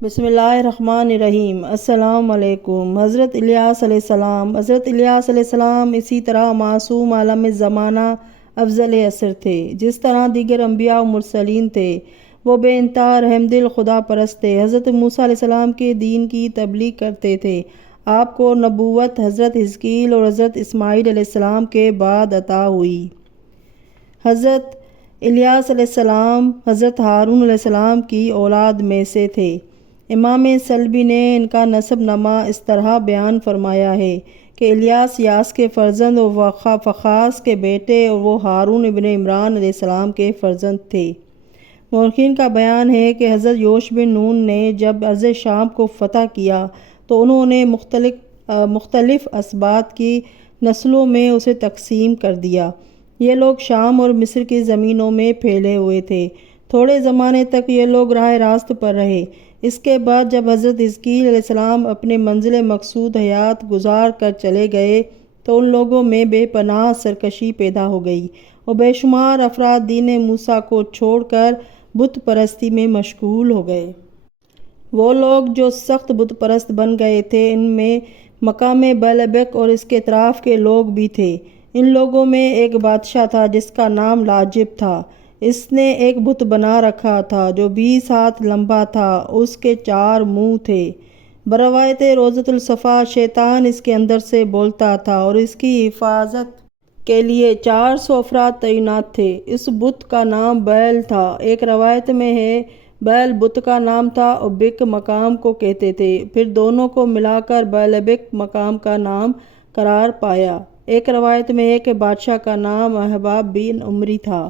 بسم اللہ الرحمن الرحیم۔ السلام علیکم۔ حضرت الیاس علیہ السلام اسی طرح معصوم عالم زمانہ افضل عصر تھے جس طرح دیگر انبیاء و مرسلین تھے۔ وہ بے انتہا رحم دل خدا پرست تھے۔ حضرت موسیٰ علیہ السلام کے دین کی تبلیغ کرتے تھے۔ آپ کو نبوت حضرت حزقیل اور حضرت اسماعیل علیہ السلام کے بعد عطا ہوئی۔ حضرت الیاس علیہ السلام حضرت ہارون علیہ السلام کی اولاد میں سے تھے۔ امام سلبی نے ان کا نسب نامہ اس طرح بیان فرمایا ہے کہ الیاس یاس کے فرزند و فخاس کے بیٹے اور وہ ہارون ابن عمران علیہ السلام کے فرزند تھے۔ مورخین کا بیان ہے کہ حضرت یوش بن نون نے جب ارض شام کو فتح کیا تو انہوں نے مختلف اسباط کی نسلوں میں اسے تقسیم کر دیا۔ یہ لوگ شام اور مصر کی زمینوں میں پھیلے ہوئے تھے۔ تھوڑے زمانے تک یہ لوگ راہ راست پر رہے۔ اس کے بعد جب حضرت حزقیل علیہ السلام اپنے منزل مقصود حیات گزار کر چلے گئے تو ان لوگوں میں بے پناہ سرکشی پیدا ہو گئی اور بے شمار افراد دین موسیٰ کو چھوڑ کر بت پرستی میں مشغول ہو گئے۔ وہ لوگ جو سخت بت پرست بن گئے تھے ان میں مقام بیلبک اور اس کے اطراف کے لوگ بھی تھے۔ ان لوگوں میں ایک بادشاہ تھا جس کا نام لاجب تھا۔ اس نے ایک بت بنا رکھا تھا جو 20 ہاتھ لمبا تھا، اس کے 4 منہ تھے۔ بروایت روضۃ الصفا شیطان اس کے اندر سے بولتا تھا اور اس کی حفاظت کے لیے 400 افراد تعینات تھے۔ اس بت کا نام بیل تھا۔ ایک روایت میں ہے بیل بت کا نام تھا اور بک مقام کو کہتے تھے، پھر دونوں کو ملا کر بیلبک مقام کا نام قرار پایا۔ ایک روایت میں ہے کہ بادشاہ کا نام احباب بن عمری تھا۔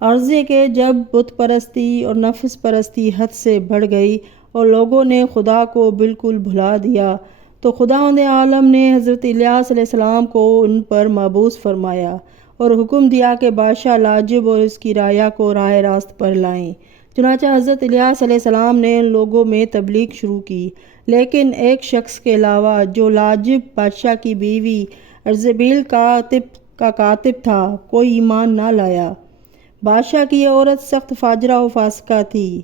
عرض ہے کہ جب بت پرستی اور نفس پرستی حد سے بڑھ گئی اور لوگوں نے خدا کو بالکل بھلا دیا تو خداوند عالم نے حضرت الیاس علیہ السلام کو ان پر مبعوث فرمایا اور حکم دیا کہ بادشاہ لاجب اور اس کی رعایا کو راہ راست پر لائیں۔ چنانچہ حضرت الیاس علیہ السلام نے ان لوگوں میں تبلیغ شروع کی، لیکن ایک شخص کے علاوہ جو لاجب بادشاہ کی بیوی ارزبیل کا کاتب تھا، کوئی ایمان نہ لایا۔ بادشاہ کی یہ عورت سخت فاجرہ و فاسقہ تھی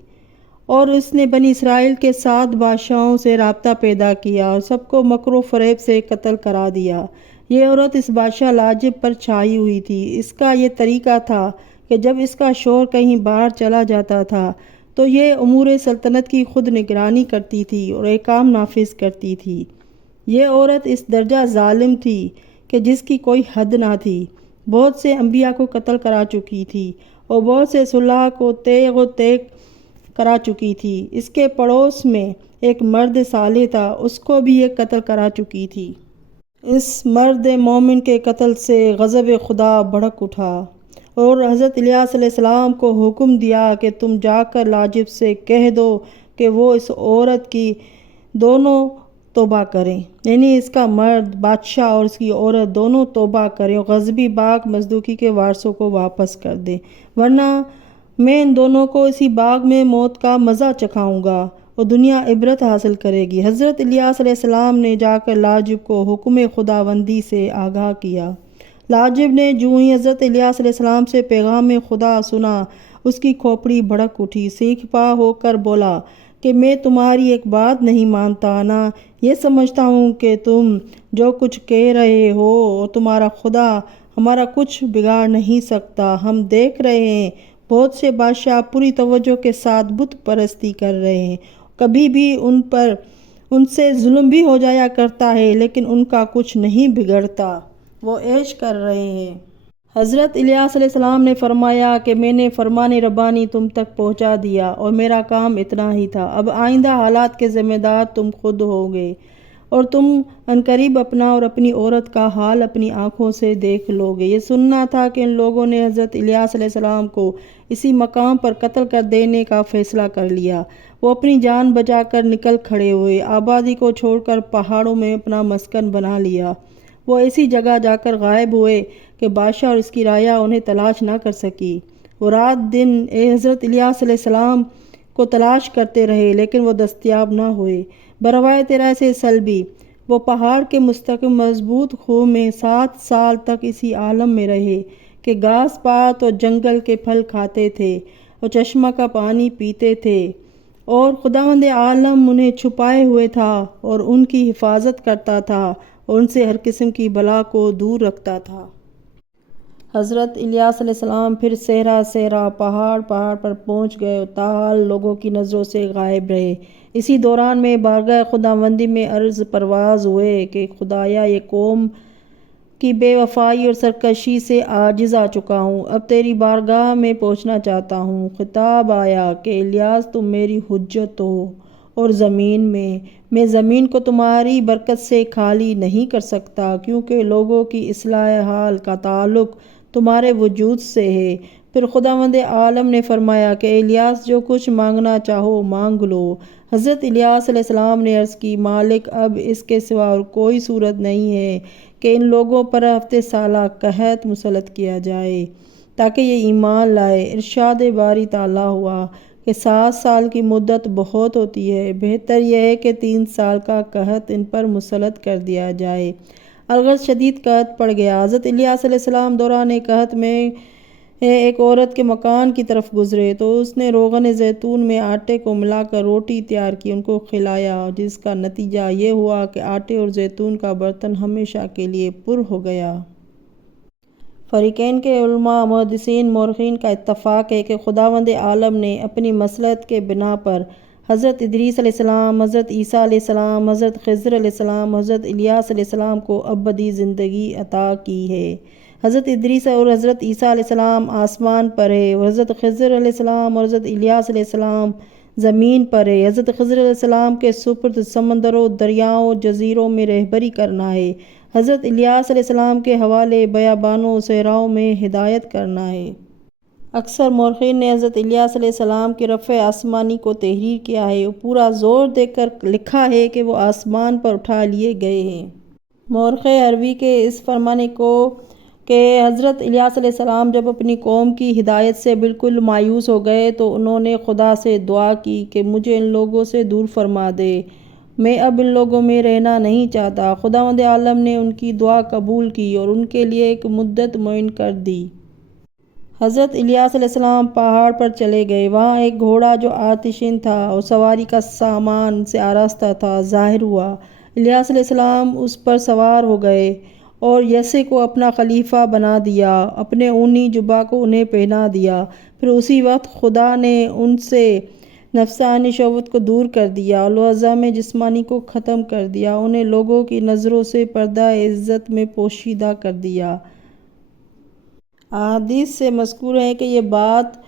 اور اس نے بنی اسرائیل کے 7 بادشاہوں سے رابطہ پیدا کیا اور سب کو مکر و فریب سے قتل کرا دیا۔ یہ عورت اس بادشاہ لاجب پر چھائی ہوئی تھی۔ اس کا یہ طریقہ تھا کہ جب اس کا شوہر کہیں باہر چلا جاتا تھا تو یہ امور سلطنت کی خود نگرانی کرتی تھی اور احکام نافذ کرتی تھی۔ یہ عورت اس درجہ ظالم تھی کہ جس کی کوئی حد نہ تھی۔ بہت سے انبیاء کو قتل کرا چکی تھی اور بہت سے صلحاء کو تیغ و تیغ کرا چکی تھی۔ اس کے پڑوس میں ایک مرد صالح تھا، اس کو بھی یہ قتل کرا چکی تھی۔ اس مرد مومن کے قتل سے غضب خدا بھڑک اٹھا اور حضرت الیاس علیہ السلام کو حکم دیا کہ تم جا کر لاجب سے کہہ دو کہ وہ اس عورت کی دونوں توبہ کریں، یعنی اس کا مرد بادشاہ اور اس کی عورت دونوں توبہ کریں اور غضبی باغ مصدوقی کے وارثوں کو واپس کر دیں، ورنہ میں ان دونوں کو اسی باغ میں موت کا مزہ چکھاؤں گا اور دنیا عبرت حاصل کرے گی۔ حضرت الیاس علیہ السلام نے جا کر لاجب کو حکم خداوندی سے آگاہ کیا۔ لاجب نے جو ہی حضرت الیاس علیہ السلام سے پیغام خدا سنا، اس کی کھوپڑی بھڑک اٹھی، سیخ پا ہو کر بولا کہ میں تمہاری ایک بات نہیں مانتا، نہ یہ سمجھتا ہوں کہ تم جو کچھ کہہ رہے ہو اور تمہارا خدا ہمارا کچھ بگاڑ نہیں سکتا۔ ہم دیکھ رہے ہیں بہت سے بادشاہ پوری توجہ کے ساتھ بت پرستی کر رہے ہیں، کبھی بھی ان سے ظلم بھی ہو جایا کرتا ہے لیکن ان کا کچھ نہیں بگڑتا، وہ عیش کر رہے ہیں۔ حضرت الیاس علیہ السلام نے فرمایا کہ میں نے فرمان ربانی تم تک پہنچا دیا اور میرا کام اتنا ہی تھا۔ اب آئندہ حالات کے ذمہ دار تم خود ہوگے اور تم عنقریب اپنا اور اپنی عورت کا حال اپنی آنکھوں سے دیکھ لو گے۔ یہ سننا تھا کہ ان لوگوں نے حضرت الیاس علیہ السلام کو اسی مقام پر قتل کر دینے کا فیصلہ کر لیا۔ وہ اپنی جان بچا کر نکل کھڑے ہوئے، آبادی کو چھوڑ کر پہاڑوں میں اپنا مسکن بنا لیا۔ وہ ایسی جگہ جا کر غائب ہوئے کہ بادشاہ اور اس کی رعایا انہیں تلاش نہ کر سکی۔ وہ رات دن حضرت الیاس علیہ السلام کو تلاش کرتے رہے لیکن وہ دستیاب نہ ہوئے۔ بروایت رائے سلبی وہ پہاڑ کے مستحکم مضبوط خو میں 7 سال تک اسی عالم میں رہے کہ گھاس پات اور جنگل کے پھل کھاتے تھے اور چشمہ کا پانی پیتے تھے اور خداوند عالم انہیں چھپائے ہوئے تھا اور ان کی حفاظت کرتا تھا اور ان سے ہر قسم کی بلا کو دور رکھتا تھا۔ حضرت الیاس علیہ السلام پھر صحرا پہاڑ پر پہنچ گئے اور تاحال لوگوں کی نظروں سے غائب رہے۔ اسی دوران میں بارگاہ خداوندی میں عرض پرواز ہوئے کہ خدایا، یہ قوم کی بے وفائی اور سرکشی سے عاجز آ چکا ہوں، اب تیری بارگاہ میں پہنچنا چاہتا ہوں۔ خطاب آیا کہ الیاس، تم میری حجت ہو اور میں زمین کو تمہاری برکت سے خالی نہیں کر سکتا، کیونکہ لوگوں کی اصلاح حال کا تعلق تمہارے وجود سے ہے۔ پھر خداوند عالم نے فرمایا کہ الیاس، جو کچھ مانگنا چاہو مانگ لو۔ حضرت الیاس علیہ السلام نے عرض کی، مالک، اب اس کے سوا اور کوئی صورت نہیں ہے کہ ان لوگوں پر ہفتہ سالہ قحط مسلط کیا جائے تاکہ یہ ایمان لائے۔ ارشاد باری تعالیٰ ہوا کہ 7 سال کی مدت بہت ہوتی ہے، بہتر یہ ہے کہ 3 سال کا قحط ان پر مسلط کر دیا جائے۔ الغرض شدید قحط پڑ گیا۔ حضرت الیاس علیہ السلام دوران قحط میں ایک عورت کے مکان کی طرف گزرے تو اس نے روغن زیتون میں آٹے کو ملا کر روٹی تیار کی، ان کو کھلایا، جس کا نتیجہ یہ ہوا کہ آٹے اور زیتون کا برتن ہمیشہ کے لیے پر ہو گیا۔ فریقین کے علماء، محدثین، مورخین کا اتفاق ہے کہ خداوند عالم نے اپنی مصلحت کے بنا پر حضرت ادریس علیہ السلام، حضرت عیسیٰ علیہ السلام، حضرت خضر علیہ السلام، حضرت الیاس علیہ السلام کو ابدی زندگی عطا کی ہے۔ حضرت ادریس اور حضرت عیسیٰ علیہ السلام آسمان پر ہے اور حضرت خضر علیہ السلام اور حضرت الیاس علیہ السلام زمین پر ہے۔ حضرت خضر علیہ السلام کے سپرد سمندروں، دریاؤں، جزیروں میں رہبری کرنا ہے۔ حضرت الیاس علیہ السلام کے حوالے بیابانوں و صحراؤں میں ہدایت کرنا ہے۔ اکثر مورخین نے حضرت الیاس علیہ السلام کے رفع آسمانی کو تحریر کیا ہے اور پورا زور دے کر لکھا ہے کہ وہ آسمان پر اٹھا لیے گئے ہیں۔ مورخ عربی کے اس فرمانے کو کہ حضرت الیاس علیہ السلام جب اپنی قوم کی ہدایت سے بالکل مایوس ہو گئے تو انہوں نے خدا سے دعا کی کہ مجھے ان لوگوں سے دور فرما دے، میں اب ان لوگوں میں رہنا نہیں چاہتا۔ خداوند عالم نے ان کی دعا قبول کی اور ان کے لیے ایک مدت معین کر دی۔ حضرت الیاس علیہ السلام پہاڑ پر چلے گئے۔ وہاں ایک گھوڑا جو آتشین تھا اور سواری کا سامان سے آراستہ تھا ظاہر ہوا۔ الیاس علیہ السلام اس پر سوار ہو گئے اور یسے کو اپنا خلیفہ بنا دیا، اپنے اونی جبہ کو انہیں پہنا دیا۔ پھر اسی وقت خدا نے ان سے نفسانی شہوت کو دور کر دیا اور لوازم جسمانی کو ختم کر دیا، انہیں لوگوں کی نظروں سے پردہ عزت میں پوشیدہ کر دیا۔ احادیث سے مذکور ہے کہ یہ بات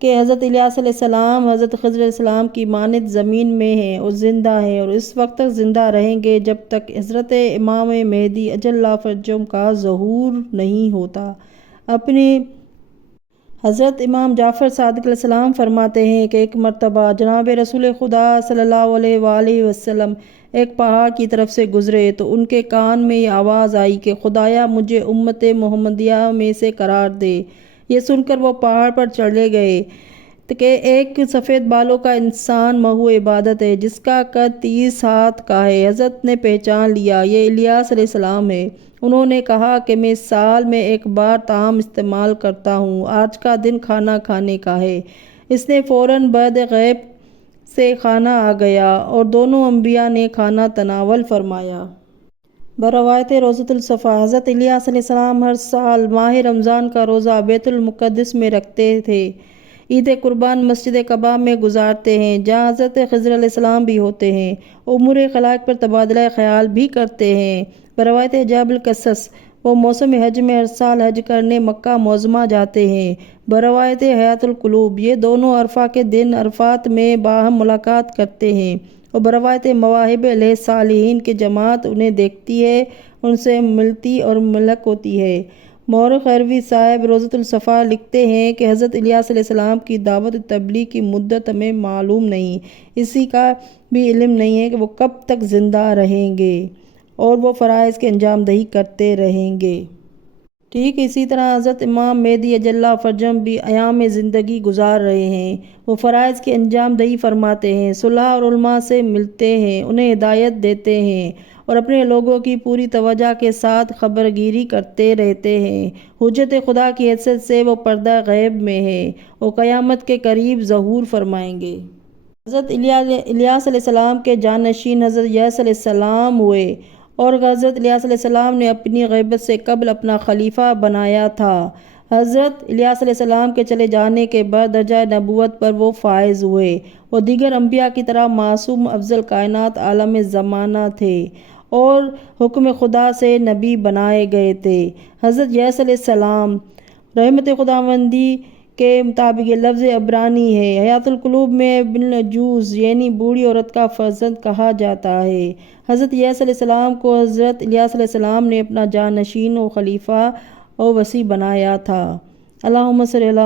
کہ حضرت الیاس علیہ السلام حضرت خضر علیہ السلام کی مانند زمین میں ہیں اور زندہ ہیں اور اس وقت تک زندہ رہیں گے جب تک حضرت امام مہدی اجلّ فرجہ کا ظہور نہیں ہوتا۔ اپنے حضرت امام جعفر صادق علیہ السلام فرماتے ہیں کہ ایک مرتبہ جناب رسول خدا صلی اللہ علیہ وآلہ وسلم ایک پہاڑ کی طرف سے گزرے تو ان کے کان میں یہ آواز آئی کہ خدایا، مجھے امت محمدیہ میں سے قرار دے۔ یہ سن کر وہ پہاڑ پر چڑھے گئے کہ ایک سفید بالوں کا انسان محو عبادت ہے جس کا قد 30 ہاتھ کا ہے۔ حضرت نے پہچان لیا، یہ الیاس علیہ السلام ہے۔ انہوں نے کہا کہ میں سال میں ایک بار طعام استعمال کرتا ہوں، آج کا دن کھانا کھانے کا ہے۔ اس نے فوراً بعد غیب سے کھانا آ گیا اور دونوں انبیاء نے کھانا تناول فرمایا۔ بروایت روضۃ الصفا، حضرت الیاس علیہ السلام ہر سال ماہ رمضان کا روزہ بیت المقدس میں رکھتے تھے۔ عید قربان مسجد قباء میں گزارتے ہیں جہاں حضرت خضر علیہ السلام بھی ہوتے ہیں، امور خلائق پر تبادلہ خیال بھی کرتے ہیں۔ بروایت حجاب القصص، وہ موسم حج میں ہر سال حج کرنے مکہ معظمہ جاتے ہیں۔ بروایت حیات القلوب، یہ دونوں عرفہ کے دن عرفات میں باہم ملاقات کرتے ہیں۔ اور بروایت مواہب علیہ الصالحین کی جماعت انہیں دیکھتی ہے، ان سے ملتی اور ملک ہوتی ہے۔ مورخ عربی صاحب روضۃ الصفا لکھتے ہیں کہ حضرت الیاس علیہ السلام کی دعوت تبلیغ کی مدت ہمیں معلوم نہیں، اسی کا بھی علم نہیں ہے کہ وہ کب تک زندہ رہیں گے اور وہ فرائض کی انجام دہی کرتے رہیں گے۔ ٹھیک اسی طرح حضرت امام مہدی اجلّ فرجہ بھی ایام زندگی گزار رہے ہیں۔ وہ فرائض کی انجام دہی فرماتے ہیں، صلحاء اور علماء سے ملتے ہیں، انہیں ہدایت دیتے ہیں اور اپنے لوگوں کی پوری توجہ کے ساتھ خبرگیری کرتے رہتے ہیں۔ حجت خدا کی حیثیت سے وہ پردہ غیب میں ہیں اور قیامت کے قریب ظہور فرمائیں گے۔ حضرت الیاس علیہ السلام کے جانشین حضرت یحییٰ علیہ السلام ہوئے اور حضرت الیاس علیہ السلام نے اپنی غیبت سے قبل اپنا خلیفہ بنایا تھا۔ حضرت الیاس علیہ السلام کے چلے جانے کے بعد درجہ نبوت پر وہ فائز ہوئے۔ وہ دیگر انبیاء کی طرح معصوم افضل کائنات عالم زمانہ تھے اور حکم خدا سے نبی بنائے گئے تھے۔ حضرت یحییٰ علیہ السلام رحمت خداوندی کے مطابق یہ لفظ عبرانی ہے۔ حیات القلوب میں ابن عجوز یعنی بوڑھی عورت کا فرزند کہا جاتا ہے۔ حضرت یحییٰ علیہ السلام کو حضرت الیاس علیہ السلام نے اپنا جانشین و خلیفہ و وصی بنایا تھا۔ اللہم صلی علی